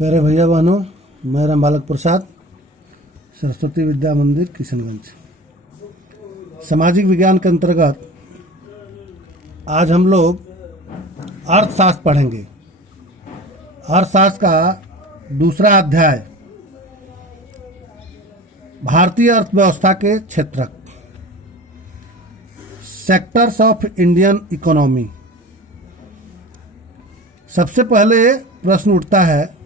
प्यारे भैया बहनों, मैं राम बालक प्रसाद, सरस्वती विद्या मंदिर किशनगंज। सामाजिक विज्ञान के अंतर्गत आज हम लोग अर्थशास्त्र पढ़ेंगे। अर्थशास्त्र का दूसरा अध्याय भारतीय अर्थव्यवस्था के क्षेत्रक, सेक्टर्स ऑफ इंडियन इकोनॉमी। सबसे पहले प्रश्न उठता है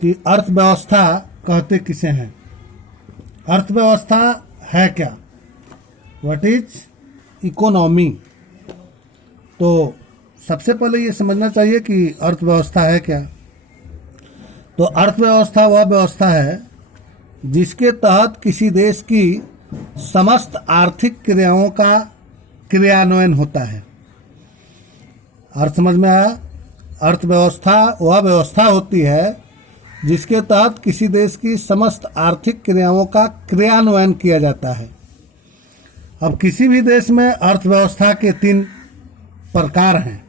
कि अर्थव्यवस्था कहते किसे हैं? अर्थव्यवस्था है क्या? What is economy? तो सबसे पहले ये समझना चाहिए कि अर्थव्यवस्था है क्या। तो अर्थव्यवस्था वह व्यवस्था है जिसके तहत किसी देश की समस्त आर्थिक क्रियाओं का क्रियान्वयन होता है। अर्थ समझ में आया? अर्थव्यवस्था वह व्यवस्था होती है जिसके तहत किसी देश की समस्त आर्थिक क्रियाओं का क्रियान्वयन किया जाता है। अब किसी भी देश में अर्थव्यवस्था के 3 प्रकार हैं।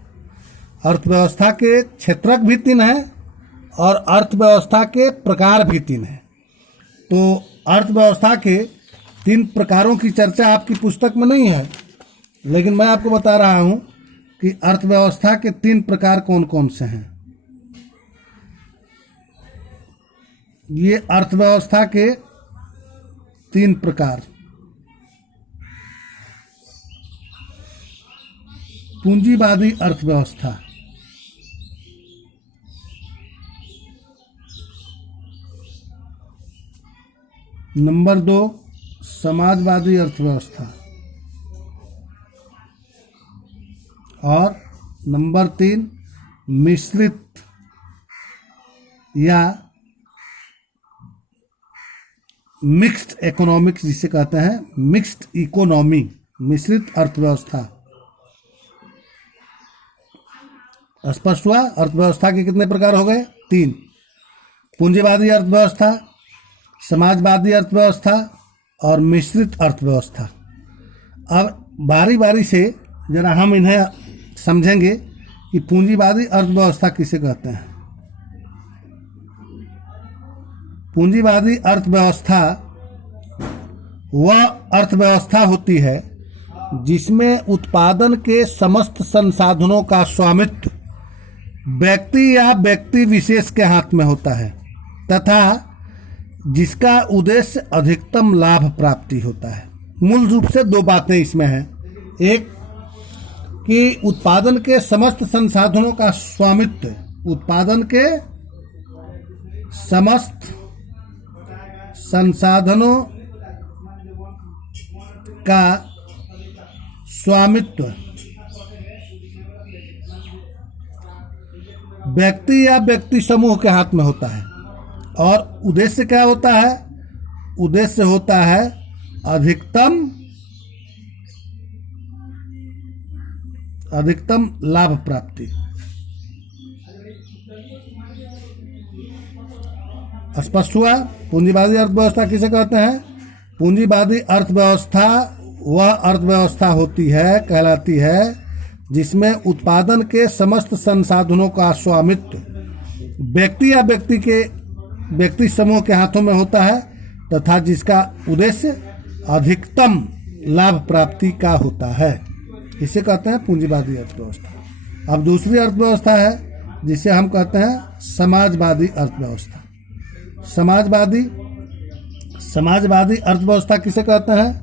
अर्थव्यवस्था के क्षेत्रक भी 3 हैं और अर्थव्यवस्था के प्रकार भी 3 हैं। तो अर्थव्यवस्था के 3 प्रकारों की चर्चा आपकी पुस्तक में नहीं है, लेकिन मैं आपको बता रहा हूं कि अर्थव्यवस्था के 3 प्रकार कौन कौन से हैं। ये अर्थव्यवस्था के 3 प्रकार: पूंजीवादी अर्थव्यवस्था, नंबर 2 समाजवादी अर्थव्यवस्था और नंबर 3 मिश्रित या मिक्स्ड इकोनॉमिक्स जिसे कहते हैं, मिक्स्ड इकोनॉमी, मिश्रित अर्थव्यवस्था। स्पष्ट हुआ? अर्थव्यवस्था के कितने प्रकार हो गए? 3: पूंजीवादी अर्थव्यवस्था, समाजवादी अर्थव्यवस्था और मिश्रित अर्थव्यवस्था। अब बारी बारी से जरा हम इन्हें समझेंगे कि पूंजीवादी अर्थव्यवस्था किसे कहते हैं। पूंजीवादी अर्थव्यवस्था वह अर्थव्यवस्था होती है जिसमें उत्पादन के समस्त संसाधनों का स्वामित्व व्यक्ति या व्यक्ति विशेष के हाथ में होता है तथा जिसका उद्देश्य अधिकतम लाभ प्राप्ति होता है। मूल रूप से 2 बातें इसमें हैं। एक कि उत्पादन के समस्त संसाधनों का स्वामित्व, उत्पादन के समस्त संसाधनों का स्वामित्व व्यक्ति या व्यक्ति समूह के हाथ में होता है और उद्देश्य क्या होता है? उद्देश्य होता है अधिकतम लाभ प्राप्ति। स्पष्ट हुआ? पूंजीवादी अर्थव्यवस्था किसे कहते हैं? पूंजीवादी अर्थव्यवस्था वह अर्थव्यवस्था होती है, कहलाती है, जिसमें उत्पादन के समस्त संसाधनों का स्वामित्व व्यक्ति या व्यक्ति समूह के हाथों में होता है तथा जिसका उद्देश्य अधिकतम लाभ प्राप्ति का होता है। इसे कहते हैं पूंजीवादी अर्थव्यवस्था। अब दूसरी अर्थव्यवस्था है जिसे हम कहते हैं समाजवादी अर्थव्यवस्था। समाजवादी अर्थव्यवस्था किसे कहते हैं?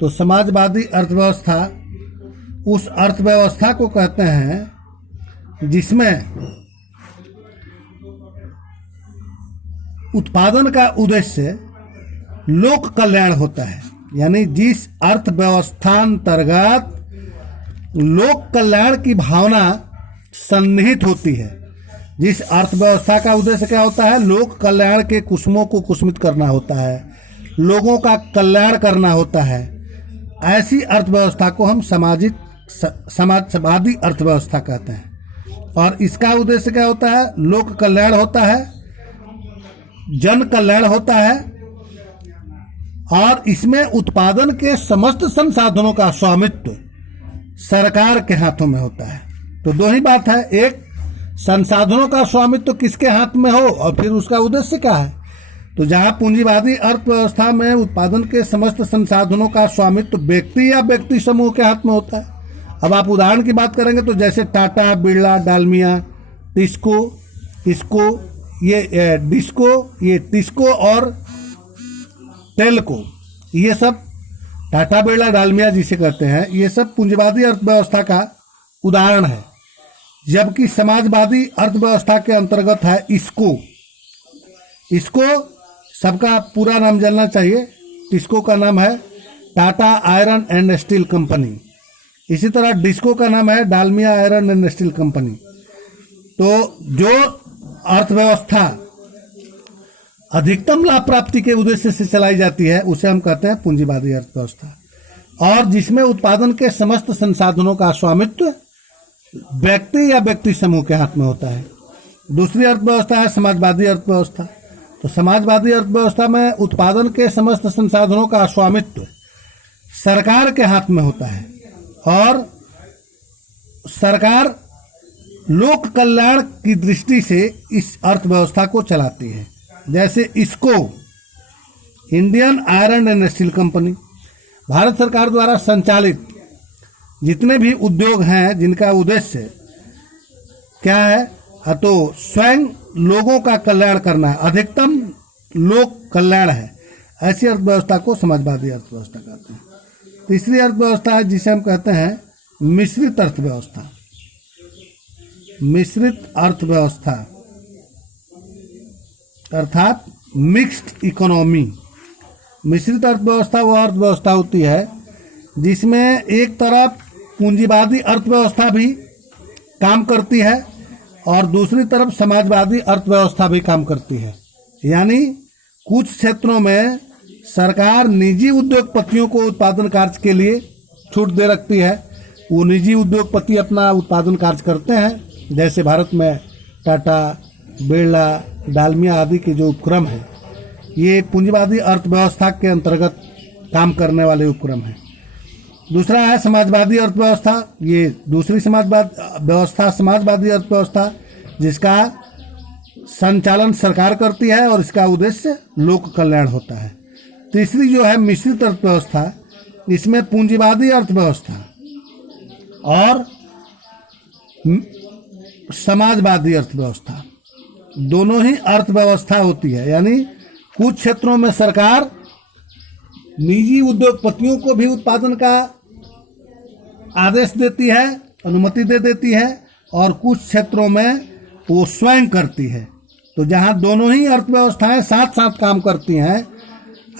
तो समाजवादी अर्थव्यवस्था उस अर्थव्यवस्था को कहते हैं जिसमें उत्पादन का उद्देश्य लोक कल्याण होता है। यानी जिस अर्थव्यवस्थांतर्गत लोक कल्याण की भावना सन्निहित होती है, जिस अर्थव्यवस्था का उद्देश्य क्या होता है? लोक कल्याण के कुसुमों को कुसुमित करना होता है, लोगों का कल्याण करना होता है, ऐसी अर्थव्यवस्था को हम समाजवादी अर्थव्यवस्था कहते हैं। और इसका उद्देश्य क्या होता है? लोक कल्याण होता है, जन कल्याण होता है और इसमें उत्पादन के समस्त संसाधनों का स्वामित्व सरकार के हाथों में होता है। तो 2 ही बात है, एक संसाधनों का स्वामित्व किसके हाथ में हो और फिर उसका उद्देश्य क्या है। तो जहां पूंजीवादी अर्थव्यवस्था में उत्पादन के समस्त संसाधनों का स्वामित्व व्यक्ति या व्यक्ति समूह के हाथ में होता है। अब आप उदाहरण की बात करेंगे तो जैसे टाटा, बिरला, डालमिया, टिस्को और टेल्को, ये सब टाटा, बिरला, डालमिया जिसे कहते हैं, ये सब पूंजीवादी अर्थव्यवस्था का उदाहरण है। जबकि समाजवादी अर्थव्यवस्था के अंतर्गत है इसको सबका पूरा नाम जानना चाहिए। टिस्को का नाम है Tata iron and steel company. इसी तरह डिस्को का नाम है Dalmia iron and steel company. तो जो अर्थव्यवस्था अधिकतम लाभ प्राप्ति के उद्देश्य से चलाई जाती है उसे हम कहते हैं पूंजीवादी अर्थव्यवस्था, और जिसमें उत्पादन के समस्त संसाधनों का स्वामित्व व्यक्ति या व्यक्ति समूह के हाथ में होता है। दूसरी अर्थव्यवस्था है समाजवादी अर्थव्यवस्था। तो समाजवादी अर्थव्यवस्था में उत्पादन के समस्त संसाधनों का स्वामित्व सरकार के हाथ में होता है और सरकार लोक कल्याण की दृष्टि से इस अर्थव्यवस्था को चलाती है। जैसे इसको Indian iron and steel company, Bharat सरकार द्वारा संचालित जितने भी उद्योग हैं जिनका उद्देश्य क्या है, तो स्वयं लोगों का कल्याण करना, अधिकतम लोक कल्याण है, ऐसी अर्थव्यवस्था को समाजवादी अर्थव्यवस्था कहते हैं। तीसरी अर्थव्यवस्था है जिसे हम कहते हैं मिश्रित अर्थव्यवस्था। मिश्रित अर्थव्यवस्था अर्थात मिक्स्ड इकोनॉमी। मिश्रित अर्थव्यवस्था वह अर्थव्यवस्था होती है जिसमें एक तरफ पूंजीवादी अर्थव्यवस्था भी काम करती है और दूसरी तरफ समाजवादी अर्थव्यवस्था भी काम करती है। यानी कुछ क्षेत्रों में सरकार निजी उद्योगपतियों को उत्पादन कार्य के लिए छूट दे रखती है। वो निजी उद्योगपति अपना उत्पादन कार्य करते हैं, जैसे भारत में टाटा, बिरला, डालमिया आदि के जो उपक्रम हैं ये पूंजीवादी अर्थव्यवस्था के अंतर्गत काम करने वाले उपक्रम हैं। दूसरा है समाजवादी अर्थव्यवस्था। ये दूसरी समाजवादी अर्थव्यवस्था जिसका संचालन सरकार करती है और इसका उद्देश्य लोक कल्याण होता है। तीसरी जो है मिश्रित अर्थव्यवस्था, इसमें पूंजीवादी अर्थव्यवस्था और समाजवादी अर्थव्यवस्था दोनों ही अर्थव्यवस्था होती है। यानी कुछ क्षेत्रों में सरकार निजी उद्योगपतियों को भी उत्पादन का आदेश देती है, अनुमति दे देती है, और कुछ क्षेत्रों में वो स्वयं करती है। तो जहां दोनों ही अर्थव्यवस्थाएं साथ साथ काम करती हैं,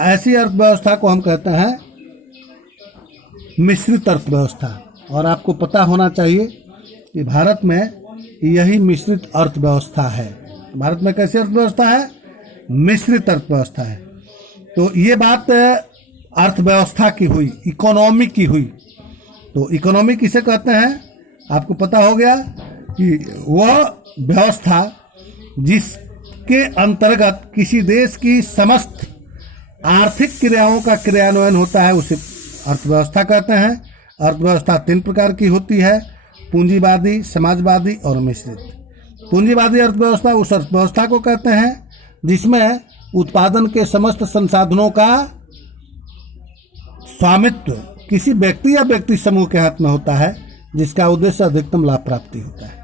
ऐसी अर्थव्यवस्था को हम कहते हैं मिश्रित अर्थव्यवस्था। और आपको पता होना चाहिए कि भारत में यही मिश्रित अर्थव्यवस्था है। भारत में कैसी अर्थव्यवस्था है? मिश्रित अर्थव्यवस्था है। तो ये बात अर्थव्यवस्था की हुई, इकोनॉमी की हुई। तो इकोनॉमी किसे कहते हैं? आपको पता हो गया कि वह व्यवस्था जिसके अंतर्गत किसी देश की समस्त आर्थिक क्रियाओं का क्रियान्वयन होता है उसे अर्थव्यवस्था कहते हैं। अर्थव्यवस्था 3 प्रकार की होती है: पूंजीवादी, समाजवादी और मिश्रित। पूंजीवादी अर्थव्यवस्था उस अर्थव्यवस्था को कहते हैं जिसमें उत्पादन के समस्त संसाधनों का स्वामित्व किसी व्यक्ति या व्यक्ति समूह के हाथ में होता है, जिसका उद्देश्य अधिकतम लाभ प्राप्ति होता है।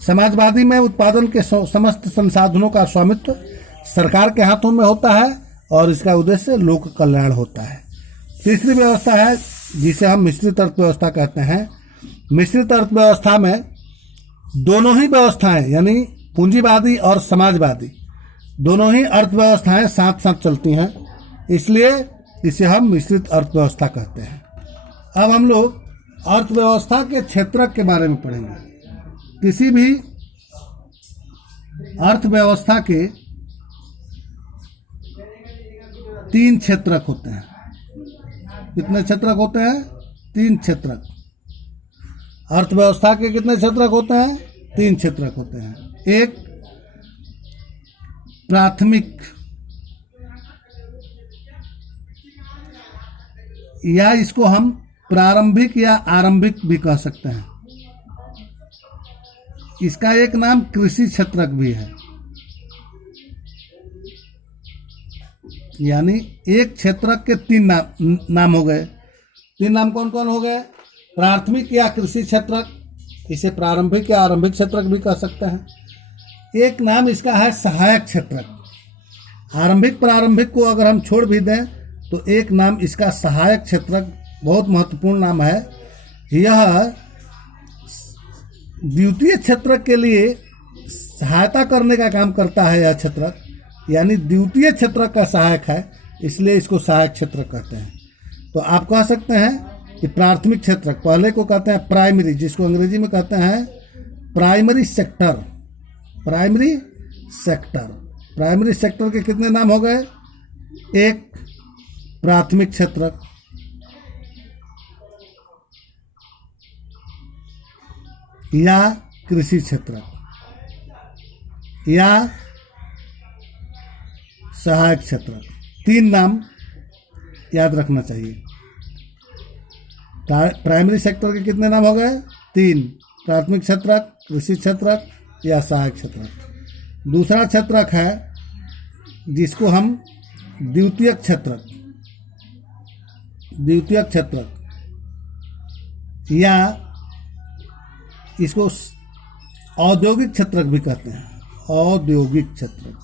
समाजवादी में उत्पादन के समस्त संसाधनों का स्वामित्व सरकार के हाथों में होता है और इसका उद्देश्य लोक कल्याण होता है। तीसरी व्यवस्था है जिसे हम मिश्रित अर्थव्यवस्था कहते हैं। मिश्रित अर्थव्यवस्था में दोनों ही व्यवस्थाएं यानी पूंजीवादी और समाजवादी दोनों ही अर्थव्यवस्थाएं साथ साथ चलती हैं, इसलिए इसे हम मिश्रित अर्थव्यवस्था कहते हैं। अब हम लोग अर्थव्यवस्था के क्षेत्रक के बारे में पढ़ेंगे। किसी भी अर्थव्यवस्था के 3 क्षेत्रक होते हैं। कितने क्षेत्रक होते हैं? 3 क्षेत्रक। अर्थव्यवस्था के कितने क्षेत्रक होते हैं? 3 क्षेत्रक होते हैं। एक प्राथमिक, या इसको हम प्रारंभिक या आरंभिक भी कह सकते हैं। इसका एक नाम कृषि क्षेत्रक भी है। यानी एक क्षेत्रक के तीन नाम हो गए। तीन नाम कौन कौन हो गए? प्राथमिक या कृषि क्षेत्रक, इसे प्रारंभिक या आरंभिक क्षेत्रक भी कह सकते हैं। एक नाम इसका है सहायक क्षेत्रक। आरंभिक प्रारंभिक को अगर हम छोड़ भी दें तो एक नाम इसका सहायक क्षेत्रक बहुत महत्वपूर्ण नाम है। यह द्वितीय क्षेत्रक के लिए सहायता करने का काम करता है। यह क्षेत्रक यानी द्वितीय क्षेत्रक का सहायक है, इसलिए इसको सहायक क्षेत्रक कहते हैं। तो आप कह सकते हैं कि प्राथमिक क्षेत्रक, पहले को कहते हैं प्राइमरी, जिसको अंग्रेजी में कहते हैं primary sector. Primary sector, primary sector के कितने नाम हो गए? एक प्राथमिक क्षेत्रक, या कृषि क्षेत्रक, या सहायक क्षेत्रक। तीन नाम याद रखना चाहिए। प्राइमरी सेक्टर के कितने नाम हो गए? तीन, प्राथमिक क्षेत्रक, कृषि क्षेत्रक या सहायक क्षेत्रक। दूसरा क्षेत्रक है जिसको हम द्वितीयक क्षेत्रक, द्वितीयक क्षेत्रक या इसको औद्योगिक क्षेत्रक भी कहते हैं। औद्योगिक क्षेत्रक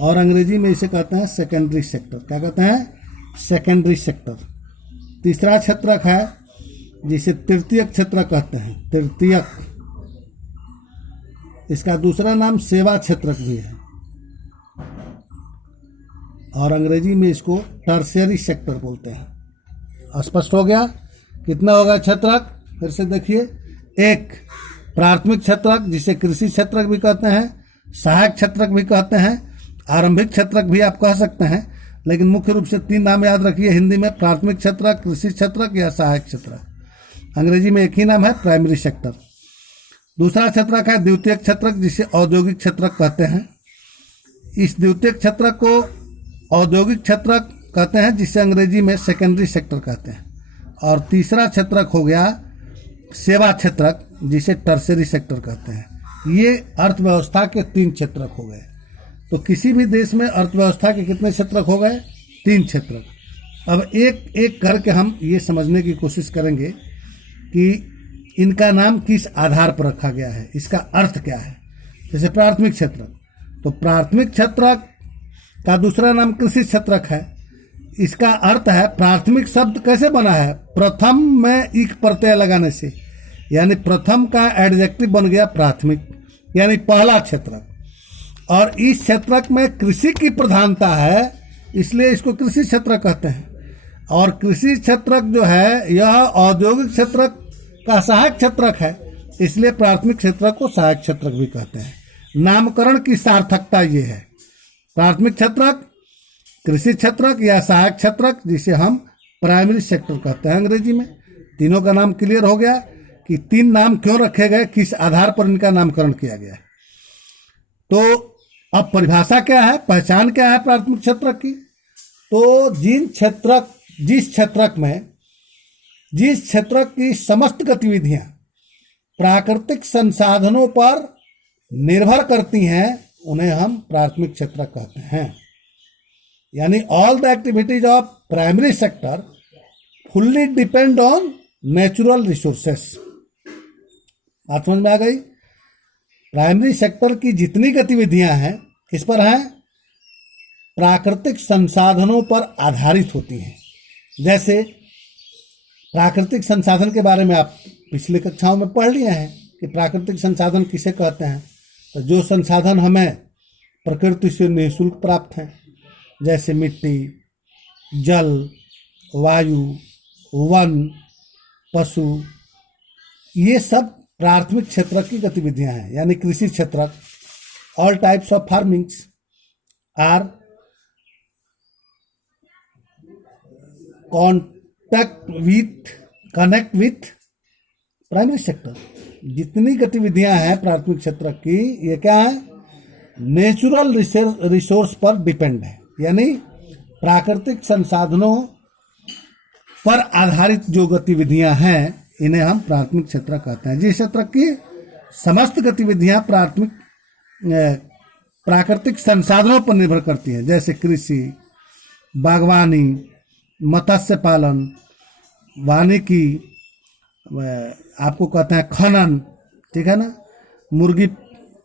और अंग्रेजी में इसे कहते हैं सेकेंडरी सेक्टर। क्या कहते हैं? Secondary sector. तीसरा क्षेत्रक है जिसे तृतीयक क्षेत्रक कहते हैं। तृतीयक, इसका दूसरा नाम सेवा क्षेत्रक भी है और अंग्रेजी में इसको टर्शियरी सेक्टर बोलते हैं। स्पष्ट हो गया? कितना होगा क्षेत्रक? फिर से देखिए, एक प्राथमिक क्षेत्रक जिसे कृषि क्षेत्रक भी कहते हैं, सहायक क्षेत्रक भी कहते हैं, आरंभिक क्षेत्रक भी आप कह सकते हैं, लेकिन मुख्य रूप से तीन नाम याद रखिए हिंदी में, प्राथमिक क्षेत्रक, कृषि क्षेत्रक या सहायक क्षेत्रक। अंग्रेजी में एक ही नाम है, प्राइमरी सेक्टर। दूसरा क्षेत्रक है द्वितीयक क्षेत्रक जिसे औद्योगिक क्षेत्रक कहते हैं। इस द्वितीयक क्षेत्रक को औद्योगिक क्षेत्रक कहते हैं जिसे अंग्रेजी में सेकेंडरी सेक्टर कहते हैं। और तीसरा क्षेत्रक हो गया सेवा क्षेत्रक जिसे टर्शियरी सेक्टर कहते हैं। ये अर्थव्यवस्था के तीन क्षेत्रक हो गए। तो किसी भी देश में अर्थव्यवस्था के कितने क्षेत्रक हो गए? तीन क्षेत्रक। अब एक एक करके हम ये समझने की कोशिश करेंगे कि इनका नाम किस आधार पर रखा गया है, इसका अर्थ क्या है। जैसे प्राथमिक क्षेत्रक, तो प्राथमिक क्षेत्रक का दूसरा नाम कृषि क्षेत्रक है। इसका अर्थ है, प्राथमिक शब्द कैसे बना है? प्रथम में इक प्रत्यय लगाने से, यानी प्रथम का एडजेक्टिव बन गया प्राथमिक, यानी पहला क्षेत्रक। और इस क्षेत्रक में कृषि की प्रधानता है, इसलिए इसको कृषि क्षेत्रक कहते हैं। और कृषि क्षेत्रक जो है यह औद्योगिक क्षेत्रक का सहायक क्षेत्रक है, इसलिए प्राथमिक क्षेत्रक को सहायक क्षेत्रक भी कहते हैं। नामकरण की सार्थकता ये है, प्राथमिक क्षेत्रक, कृषि क्षेत्रक या सहायक क्षेत्रक जिसे हम प्राइमरी सेक्टर कहते हैं अंग्रेजी में। तीनों का नाम क्लियर हो गया कि तीन नाम क्यों रखे गए, किस आधार पर इनका नामकरण किया गया। तो अब परिभाषा क्या है, पहचान क्या है प्राथमिक क्षेत्रक की? तो जिस क्षेत्रक की समस्त गतिविधियां प्राकृतिक संसाधनों पर निर्भर करती हैं उन्हें हम प्राथमिक क्षेत्रक कहते हैं। यानी all the activities of primary sector fully depend on natural resources. बात समझ में आ गई? प्राइमरी सेक्टर की जितनी गतिविधियां हैं किस पर हैं? प्राकृतिक संसाधनों पर आधारित होती हैं। जैसे प्राकृतिक संसाधन के बारे में आप पिछली कक्षाओं में पढ़ लिए हैं कि प्राकृतिक संसाधन किसे कहते हैं। तो जो संसाधन हमें प्रकृति से निःशुल्क प्राप्त हैं, जैसे मिट्टी, जल, वायु, वन, पशु, ये सब प्राथमिक क्षेत्र की गतिविधियां हैं। यानी कृषि क्षेत्रक, all types of farmings are connect with primary sector. जितनी गतिविधियां हैं प्राथमिक क्षेत्र की, ये क्या है? नेचुरल रिसोर्स पर डिपेंड है, यानी प्राकृतिक संसाधनों पर आधारित जो गतिविधियां हैं इन्हें हम प्राथमिक क्षेत्रक कहते हैं। जिस क्षेत्रक की समस्त गतिविधियां प्राकृतिक संसाधनों पर निर्भर करती हैं, जैसे कृषि, बागवानी, मत्स्य पालन, वानिकी, आपको कहते हैं खनन, ठीक है ना, मुर्गी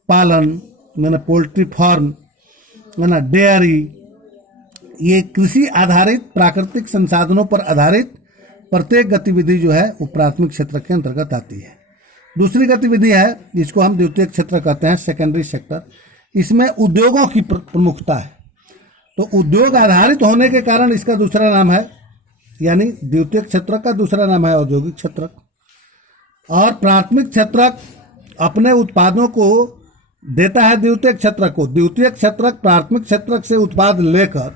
पालन, मैंने पोल्ट्री फार्म, है ना, डेयरी, ये कृषि आधारित प्राकृतिक संसाधनों पर आधारित प्रत्येक गतिविधि जो है वो प्राथमिक क्षेत्र के अंतर्गत आती है। दूसरी गतिविधि है जिसको हम द्वितीयक क्षेत्र कहते हैं, सेकेंडरी सेक्टर। इसमें उद्योगों की प्रमुखता है, तो उद्योग आधारित होने के कारण इसका दूसरा नाम है, यानी द्वितीयक क्षेत्र का दूसरा नाम है औद्योगिक क्षेत्रक। और प्राथमिक क्षेत्रक अपने उत्पादों को देता है द्वितीयक क्षेत्रक को। द्वितीयक क्षेत्रक प्राथमिक क्षेत्रक से उत्पाद लेकर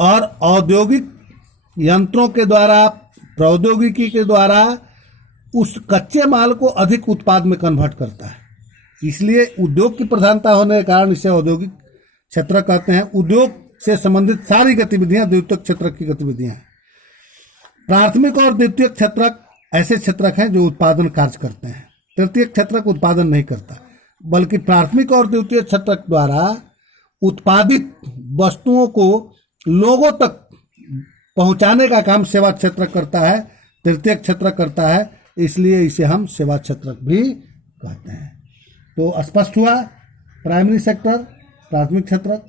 और औद्योगिक यंत्रों के द्वारा, प्रौद्योगिकी के द्वारा उस कच्चे माल को अधिक उत्पाद में कन्वर्ट करता है। इसलिए उद्योग की प्रधानता होने के कारण इसे औद्योगिक क्षेत्र कहते हैं। उद्योग से संबंधित सारी गतिविधियां द्वितीयक क्षेत्रक की गतिविधियां हैं। प्राथमिक और द्वितीयक क्षेत्रक ऐसे क्षेत्रक हैं जो उत्पादन कार्य करते हैं। तृतीयक क्षेत्रक उत्पादन नहीं करता, बल्कि प्राथमिक और द्वितीयक क्षेत्रक द्वारा उत्पादित वस्तुओं को लोगों तक पहुंचाने का काम सेवा क्षेत्रक करता है, तृतीयक क्षेत्रक करता है। इसलिए इसे हम सेवा क्षेत्रक भी कहते हैं। तो स्पष्ट हुआ, प्राइमरी सेक्टर प्राथमिक क्षेत्रक,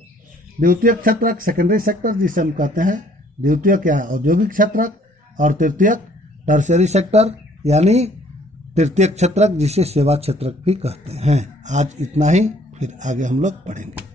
द्वितीयक क्षेत्रक सेकेंडरी सेक्टर जिसे हम कहते हैं द्वितीयक या औद्योगिक क्षेत्रक, और तृतीयक टर्शियरी सेक्टर यानी तृतीयक क्षेत्रक जिसे सेवा क्षेत्रक भी कहते हैं। आज इतना ही, फिर आगे हम लोग पढ़ेंगे।